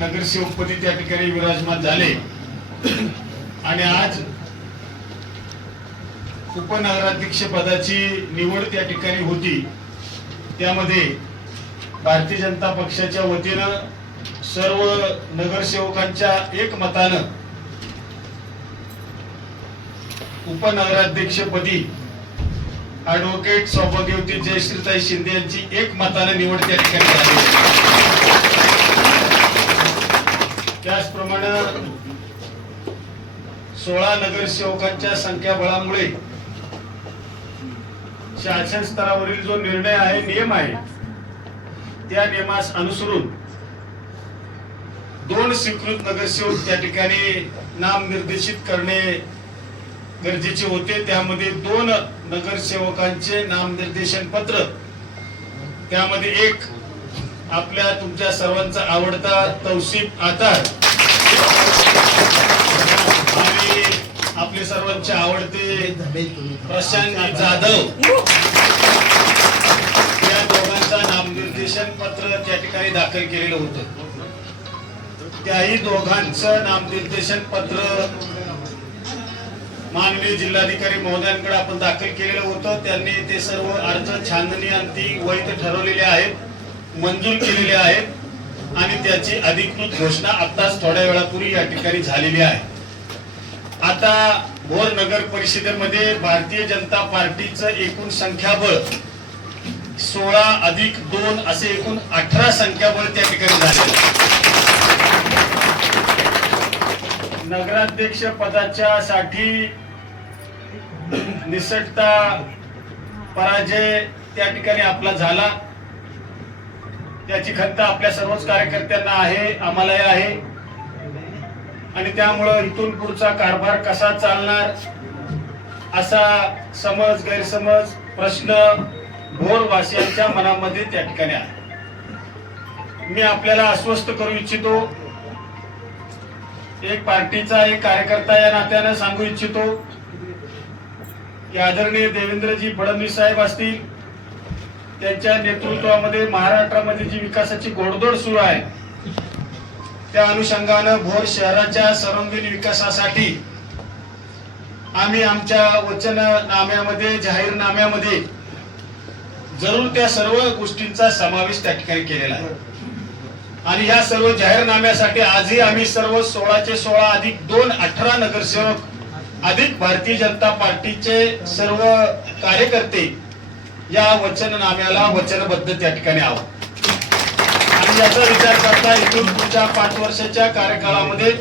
नगरसेवकपदी त्या ठिकाणी विराजमान झाले आणि आज उपनगराध्यक्ष पदाची निवड त्या ठिकाणी होती। त्यामध्ये भारतीय जनता पक्षाच्या वतीनं सर्व नगरसेवकांच्या एकमतानं उपनगराध्यक्षपदी ॲडव्होकेट सौभाग्यवती जयश्रीताई शिंदे यांची एकमतानं निवड त्या ठिकाणी झाली। त्याचप्रमाणे 16 नगरसेवकांच्या संख्याबळामुळे शासन स्तरावरील जो निर्णय आहे, नियम आहे, त्या नियमास अनुसरून 2 स्वीकृत नगरसेवक त्या ठिकाणी नामनिर्देशित करणे गरजेचे होते। त्यामध्ये 2 नगरसेवकांचे नामनिर्देशन पत्र, त्यामध्ये एक आपल्या तुमच्या सर्वांचा आवडता तौसिफ आतार आणि आपले सर्वांचे आवडते प्रशांत जाधव या दोघांचा नामनिर्देशन पत्र त्या ठिकाणी दाखल केलेलं होतं। त्याही दोघांचं नामनिर्देशन पत्र माननीय जिल्हाधिकारी महोदयांकडे आपण दाखल केलेलं होतं। त्यांनी ते सर्व अर्ज छाननीअंती वैध ठरवलेले आहेत, मंजूर केलेले आहेत आणि त्याची अधिकृत घोषणा आताच थोड्या वेळापूर्वी या ठिकाणी झालेली आहे। आता भोर नगर परिषदेमध्ये भारतीय जनता पार्टीचं एकूण संख्याबळ 16 अधिक 2 असे एकूण 18 संख्याबळ त्या ठिकाणी झाले। नगराध्यक्ष पदाच्या साठी निसटता पराजय त्या ठिकाणी आपला झाला, त्याची खंत आपल्या सर्वच कार्यकर्त्यांना आहे, आम्हालाही आहे आणि त्यामुळे इथून पुढचा कारभार कसा चालणार असा समज गैरसमज प्रश्न भोरवासियांच्या मनामध्ये त्या ठिकाणी आहे। मी आपल्याला आश्वस्त करू इच्छितो, एक पार्टीचा एक कार्यकर्ता या नात्याने सांगू इच्छितो की आदरणीय देवेंद्रजी फडणवीस साहेब असतील, त्यांच्या नेतृत्वामध्ये महाराष्ट्रामध्ये जी विकासाची घोडदौड सुरू आहे, त्या अनुषंगानं भोर शहराच्या सर्वांगीण विकासासाठी आम्ही आमच्या वचननाम्यामध्ये जाहीरनाम्यामध्ये जरूर त्या सर्व गोष्टींचा समावेश त्या ठिकाणी केलेला आहे आणि या सर्व जाहीरनाम्यासाठी आजही आम्ही सर्व 16चे 16 अधिक 2 18 नगरसेवक अधिक भारतीय जनता पार्टीचे सर्व कार्यकर्ते या वचननाम्याला वचनबद्ध त्या ठिकाणी आहोत आणि याचा विचार करता इथून पुढच्या 5 वर्षाच्या कार्यकाळामध्ये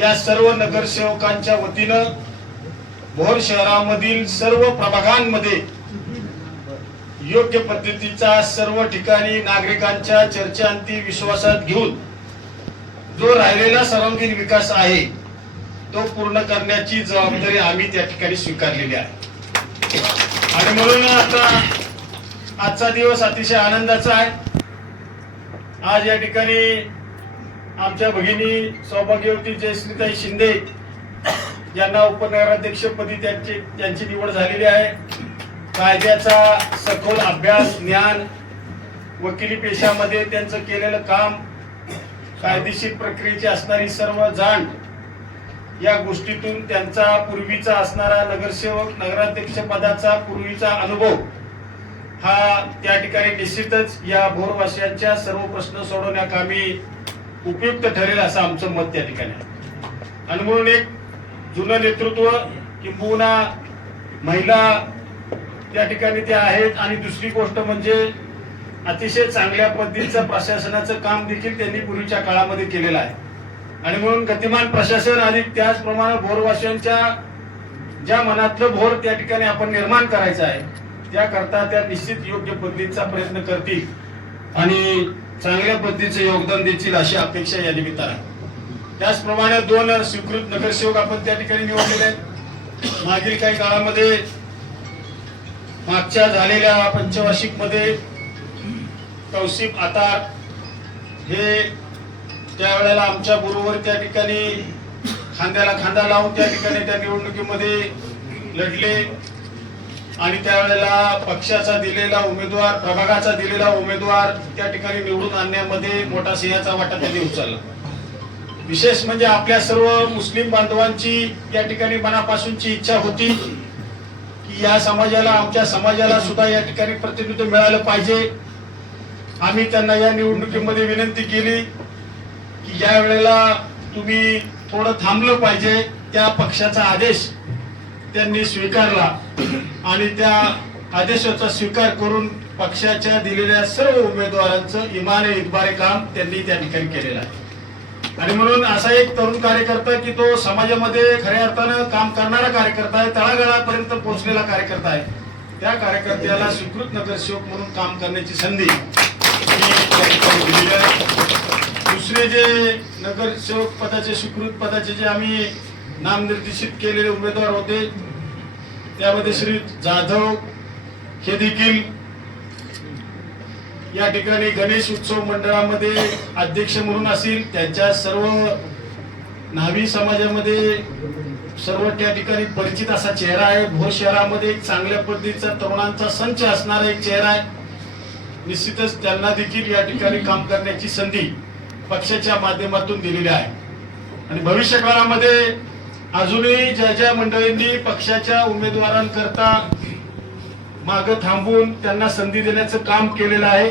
या सर्व नगरसेवकांच्या वतीनं भोर शहरामधील सर्व प्रभागांमध्ये योग्य पद्धतीचा सर्व ठिकाणी नागरिकांच्या चर्चांती विश्वासात घेऊन जो राहिलेला सर्वांगीण विकास आहे तो पूर्ण करण्याची जबाबदारी आम्ही त्या ठिकाणी स्वीकारलेली आहे आणि म्हणून आता आजचा दिवस अतिशय आनंदाचा आहे। आज या ठिकाणी आमच्या भगिनी सौभाग्यवती जयश्रीताई शिंदे यांना उपनगराध्यक्षपदी त्यांची निवड झालेली आहे। कायद्याचा सखोल अभ्यास, ज्ञान, वकिली पेशामध्ये त्यांचं केलेलं काम, कायदेशीर प्रक्रियेची असणारी सर्व जाण, या गोष्टीतून त्यांचा पूर्वीचा असणारा नगरसेवक नगराध्यक्ष पदाचा पूर्वीचा अनुभव हा त्या ठिकाणी निश्चितच या भोरवासियांच्या सर्व प्रश्न सोडवण्याकामी उपयुक्त ठरेल असं आमचं मत त्या ठिकाणी आहे आणि म्हणून एक जुनं नेतृत्व किंबहुना महिला त्या ठिकाणी त्या आहेत आणि दुसरी गोष्ट म्हणजे अतिशय चांगल्या पद्धतीचं प्रशासनाचं काम देखील त्यांनी पूर्वीच्या काळामध्ये केलेलं आहे आणि म्हणून गतिमान प्रशासन आणि त्याचप्रमाणे भोरवासियांच्या ज्या मनातलं भोर त्या ठिकाणी आपण निर्माण करायचं आहे त्याकरता त्या निश्चित योग्य पद्धतीचा प्रयत्न करतील आणि चांगल्या पद्धतीचं योगदान देतील अशी अपेक्षा या निमित्तानं। त्याचप्रमाणे 2 स्वीकृत नगरसेवक आपण त्या ठिकाणी निवडलेले आहेत। मागील काही काळामध्ये मागच्या झालेल्या पंचवार्षिक मध्ये तौसिफ आतार हे त्यावेळेला आमच्या बरोबर त्या ठिकाणी खांद्याला खांदा लावून त्या ठिकाणी त्या निवडणुकीमध्ये लढले। आणि त्यावेळेला पक्षाचा दिलेला उमेदवार, प्रभागाचा दिलेला उमेदवार त्या ठिकाणी निवडून आणण्यामध्ये मोठा सिंहाचा वाटा त्यांनी उचलला. विशेष म्हणजे आपल्या सर्व मुस्लिम बांधवांची या ठिकाणी मनापासूनची इच्छा होती की या समाजाला, आमच्या समाजाला सुद्धा या ठिकाणी प्रतिनिधित्व मिळालं पाहिजे. आम्ही त्यांना या निवडणुकीमध्ये विनंती केली की या वेळेला तुम्ही थोडं थांबलं पाहिजे. त्या पक्षाचा आदेश त्यांनी स्वीकारला आणि त्या आदेशाचा स्वीकार करून पक्षाच्या दिलेल्या सर्व उमेदवारांचं इमाने इतबारे काम त्यांनी त्या ठिकाणी केलेलं आहे. आणि म्हणून असा एक तरुण कार्यकर्ता की तो समाजामध्ये खऱ्या अर्थानं काम करणारा कार्यकर्ता आहे, तळागाळापर्यंत पोहोचलेला कार्यकर्ता आहे. त्या कार्यकर्त्याला स्वीकृत नगरसेवक म्हणून काम करण्याची संधी दिलेली आहे. दुसरे जे नगरसेवक पदाचे, स्वीकृत पदाचे जे आम्ही नामनिर्देशित केलेले उमेदवार होते त्यामध्ये श्री जाधव हे देखील या ठिकाणी गणेश उत्सव मंडळामध्ये अध्यक्ष म्हणून असतील. त्यांच्या सर्व न्हावी समाजामध्ये सर्व त्या ठिकाणी परिचित असा चेहरा आहे. भोर शहरामध्ये एक चांगल्या पद्धतीचा तरुणांचा संच असणारा एक चेहरा आहे. निश्चितच त्यांना देखील या ठिकाणी काम करण्याची संधी पक्षाच्या माध्यमातून दिलेली आहे. आणि भविष्य काळामध्ये अजूनही ज्या ज्या मंडळींनी पक्षाच्या उमेदवारांकरता मागे थांबून त्यांना संधी देण्याचं काम केलेलं आहे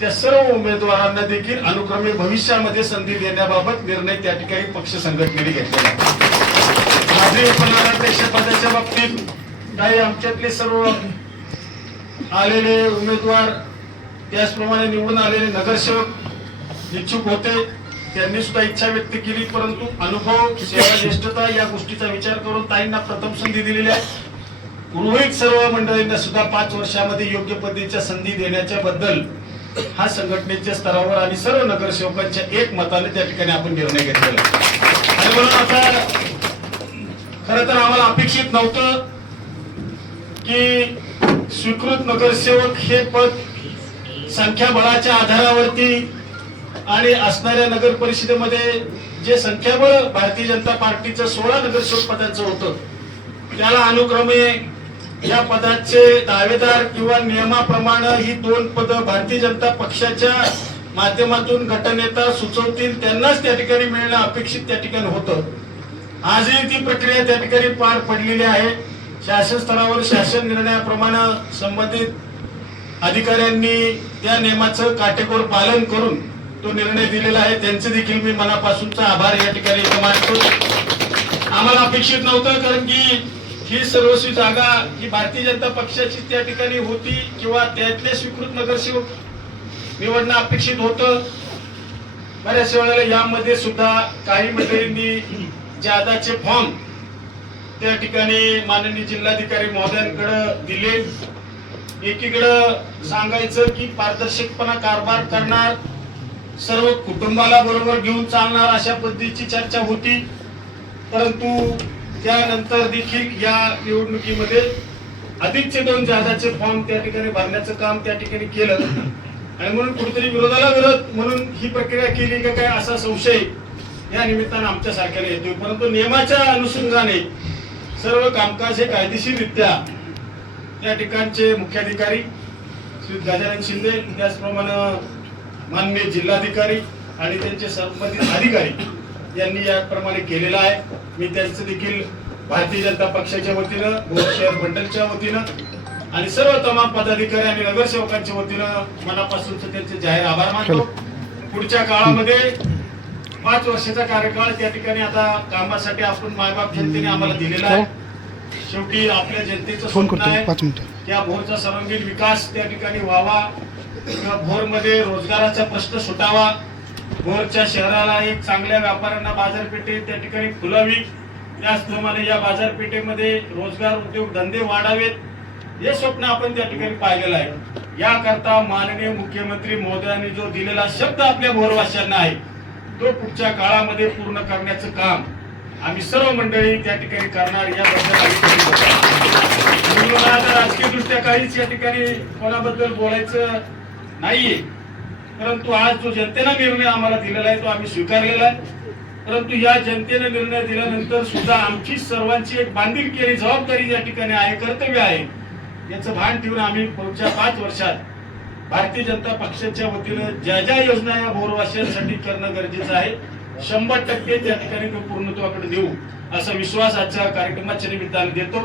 त्या सर्व उमेदवारांना देखील अनुक्रमे भविष्यामध्ये संधी देण्याबाबत निर्णय त्या ठिकाणी पक्ष संघटनेने घेतलेला आहे. माजी उपनगराध्यक्ष पदाच्या बाबतीत काही आमच्यातले सर्व आलेले उमेदवार, त्याचप्रमाणे निवडून आलेले नगरसेवक इच्छुक होते. त्यांनी सुद्धा इच्छा व्यक्त केली, परंतु अनुभव, सेवा, ज्येष्ठता या गोष्टीचा विचार करून ताईंना प्रथम संधी दिलेली आहे. उर्वरित सर्व मंडळींना सुद्धा 5 वर्षामध्ये योग्य पद्धतीच्या संधी देण्याच्या बद्दल हा संघटनेच्या स्तरावर आणि सर्व नगरसेवकांच्या एक मताने त्या ठिकाणी आपण निर्णय घेतलेला. आणि म्हणून आता खरं तर आम्हाला अपेक्षित नव्हतं की स्वीकृत नगरसेवक हे पद संख्याबळाच्या आधारावरती आणि असणाऱ्या नगर परिषदेमध्ये जे संख्याबळ भारतीय जनता पार्टीचं 16 नगरसेवक पदांचं होतं त्याला अनुक्रमे या पदाचे दावेदार किंवा नियमाप्रमाणे ही 2 पद भारतीय जनता पक्षाच्या माध्यमातून गटनेता सुचवतील त्यांनाच त्या ठिकाणी मिळणं अपेक्षित त्या ठिकाणी होतं. आजही ती प्रक्रिया त्या ठिकाणी पार पडलेली आहे. शासन स्तरावर शासन निर्णयाप्रमाणे संबंधित अधिकाऱ्यांनी त्या नियमाचं काटेकोर पालन करून तो निर्णय दिलेला आहे. त्यांचे देखील मी मनापासूनचा आभार या ठिकाणी मानतो. आम्हाला अपेक्षित नव्हतं, कारण की ही सर्वस्वी जागा ही भारतीय जनता पक्षाची त्या ठिकाणी होती किंवा त्यातले स्वीकृत नगरसेवक निवडणं अपेक्षित होतं. बऱ्याच वेळेला यामध्ये सुद्धा काही मंडळींनी जादाचे फॉर्म त्या ठिकाणी माननीय जिल्हाधिकारी महोदयांकडे दिले. एकीकडे सांगायचं की पारदर्शकपणा कारभार करणार, सर्व कुटुंबाला बरोबर घेऊन चालणार अशा पद्धतीची चर्चा होती. परंतु त्यानंतर देखील या निवडणुकीमध्ये अधिकचे 2 जादाचे फॉर्म त्या ठिकाणी भरण्याचं काम त्या ठिकाणी केलं आणि म्हणून कुठेतरी विरोधाला विरोध म्हणून ही प्रक्रिया केली का काय असा संशय या निमित्तानं आमच्या सारख्याला येतोय. परंतु नियमाच्या अनुषंगाने सर्व कामकाज हे कायदेशीररित्या या ठिकाणचे मुख्याधिकारी श्री गजानन शिंदे, त्याचप्रमाणे माननीय जिल्हाधिकारी आणि त्यांचे संबंधित अधिकारी यांनी याप्रमाणे केलेला आहे. मी त्यांचं देखील भारतीय जनता पक्षाच्या वतीनं, भोर शहर मंडळच्या वतीनं आणि सर्व तमाम पदाधिकारी आणि नगरसेवकांच्या वतीनं मनापासून त्यांचे जाहीर आभार मानतो. पुढच्या काळामध्ये 5 वर्षाचा कार्यकाळ त्या ठिकाणी आता कामासाठी आपण मायबाप जनतेने आम्हाला दिलेला आहे. शेवटी आपल्या जनतेचं स्वप्न आहे त्या भोरचा सर्वांगीण विकास त्या ठिकाणी व्हावा किंवा भोरमध्ये रोजगाराचा प्रश्न सुटावा, भोरच्या शहराला एक चांगल्या व्यापाऱ्यांना बाजारपेठे त्या ठिकाणी खुलावी, त्याचप्रमाणे या बाजारपेठेमध्ये रोजगार उद्योग धंदे वाढावेत, हे स्वप्न आपण त्या ठिकाणी पाहिलेलं आहे. याकरता माननीय मुख्यमंत्री महोदयांनी जो दिलेला शब्द आपल्या भोरवासियांना आहे तो पुढच्या काळामध्ये पूर्ण करण्याचं काम आम्ही सर्व मंडळी त्या ठिकाणी करणार याबद्दल राजकीय दृष्ट्या काहीच या ठिकाणी कोणाबद्दल बोलायचं नाहीये. परंतु आज जो जनतेने निर्णय आम्हाला दिलेला आहे तो आम्ही स्वीकारलेला आहे. परंतु या जनतेने निर्णय दिल्यानंतर सुद्धा आमची सर्वांची एक बांधिलकी आणि जबाबदारी या ठिकाणी आहे, कर्तव्य आहे याचं भान ठेवून आम्ही पुढच्या 5 वर्षात भारतीय जनता पक्षाच्या वतीनं ज्या ज्या योजना या भोरवासियांसाठी करणं गरजेचं आहे 100% त्या ठिकाणी तो पूर्णत्वाकडे देऊ असा विश्वास आजच्या कार्यक्रमाच्या निमित्ताने देतो.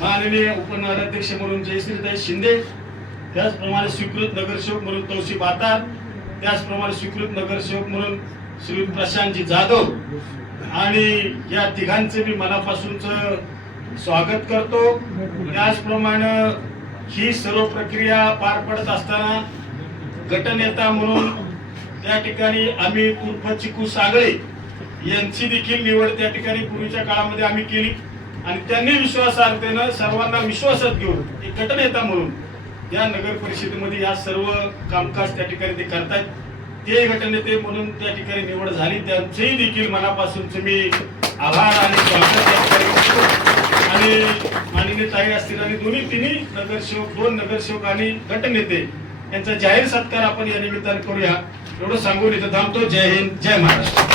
माननीय उपनगराध्यक्ष म्हणून जयश्रीताई शिंदे, त्याचप्रमाणे स्वीकृत नगरसेवक म्हणून तौसिफ आतार, त्याचप्रमाणे स्वीकृत नगरसेवक म्हणून श्री प्रशांतजी जाधव आणि या तिघांचे मी मनापासूनच स्वागत करतो. त्याचप्रमाणे ही सर्व प्रक्रिया पार पडत असताना गटनेता म्हणून त्या ठिकाणी आम्ही उर्फ चिकू सागळे यांची देखील निवड त्या ठिकाणी पूर्वीच्या काळामध्ये आम्ही केली आणि त्यांनी विश्वासार्हतेनं सर्वांना विश्वासात घेऊन एक गटनेता म्हणून या नगर परिषदेमध्ये या सर्व कामकाज त्या ठिकाणी ते करतात. ते गटनेते म्हणून त्या ठिकाणी निवड झाली, त्यांचेही देखील मनापासूनचे मी आभार आणि स्वागत त्या ठिकाणी करतो. आणि माननीय ताई असतील आणि तिन्ही नगरसेवक, 2 नगरसेवक आणि गटनेते यांचा जाहीर सत्कार आपण या निमित्ताने करूया एवढं सांगून इथं थांबतो. जय हिंद, जय महाराष्ट्र.